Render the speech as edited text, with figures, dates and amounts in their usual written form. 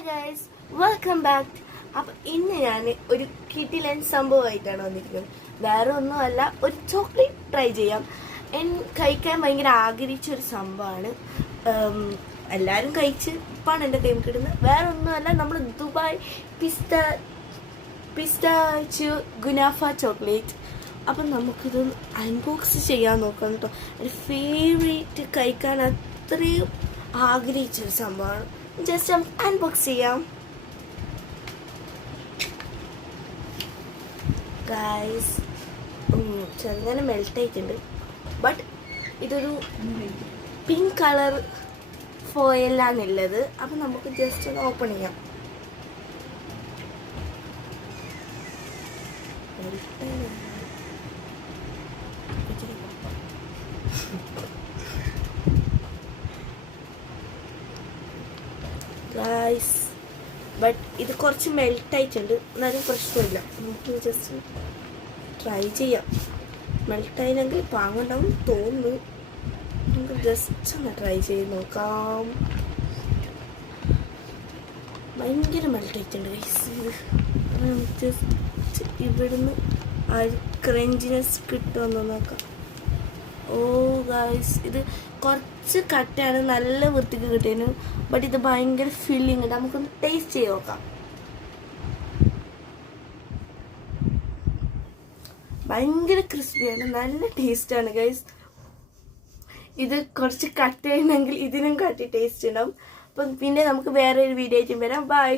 Hi guys, welcome back. അപ്പം ഇന്ന് ഞാൻ ഒരു കിടിലൻ സംഭവമായിട്ടാണ് വന്നിരിക്കുന്നത്. വേറെ ഒന്നുമല്ല, ഒരു ചോക്ലേറ്റ് ട്രൈ ചെയ്യാം. കഴിക്കാൻ ഭയങ്കര ആഗ്രഹിച്ചൊരു സംഭവമാണ്. എല്ലാവരും കഴിച്ച് ഇപ്പാണ് എൻ്റെ കൈ കിട്ടുന്നത്. വേറെ ഒന്നുമല്ല, നമ്മൾ ദുബായ് പിസ്താച്ചിയോ ഗുനാഫ ചോക്ലേറ്റ്. അപ്പം നമുക്കിത് അൺബോക്സ് ചെയ്യാൻ നോക്കാം കേട്ടോ. എൻ്റെ ഫേവറേറ്റ്, കഴിക്കാൻ അത്രയും ആഗ്രഹിച്ചൊരു സംഭവമാണ്. ജസ്റ്റ് അൺബോക്സ് ചെയ്യാം ഗൈസ്. ചെറുങ്ങനെ മെൽറ്റ് ആയിട്ടുണ്ട്. ബട്ട് ഇതൊരു പിങ്ക് കളർ ഫോയിലാണുള്ളത്. അപ്പം നമുക്ക് ജസ്റ്റ് ഒന്ന് ഓപ്പൺ ചെയ്യാം. ഗൈസ്, ബട്ട് ഇത് കുറച്ച് മെൽറ്റ് ആയിട്ടുണ്ട്. എന്നാലും പ്രശ്നമില്ല, നമുക്ക് ജസ്റ്റ് ട്രൈ ചെയ്യാം. മെൽറ്റ് ആയില്ലെങ്കിൽ പാങ്ങുണ്ടാവും തോന്നുന്നു. നമുക്ക് ജസ്റ്റ് ഒന്ന് ട്രൈ ചെയ്ത് നോക്കാം. ഭയങ്കര മെൽറ്റ് ആയിട്ടുണ്ട് ഗൈസ്. ജസ്റ്റ് ഇവിടുന്ന് ആ ക്രഞ്ചിനെസ് കിട്ടുമെന്ന് നോക്കാം. ഓ ഗൈസ്, ഇത് കുറച്ച് കട്ടയാണ്, നല്ല വൃത്തിക്ക് കിട്ടിയതിന്. ബട്ട് ഇത് ഭയങ്കര ഫീലിംഗ് ഉണ്ട്. നമുക്കൊന്ന് ടേസ്റ്റ് ചെയ്ത് നോക്കാം. ഭയങ്കര ക്രിസ്പിയാണ്, നല്ല ടേസ്റ്റാണ് ഗൈസ്. ഇത് കുറച്ച് കട്ടയാണെങ്കിൽ ഇതിനും കട്ടി ടേസ്റ്റ് ഉണ്ടാവും. അപ്പം പിന്നെ നമുക്ക് വേറെ ഒരു വീഡിയോ ആയിട്ടും വരാം. ബൈ.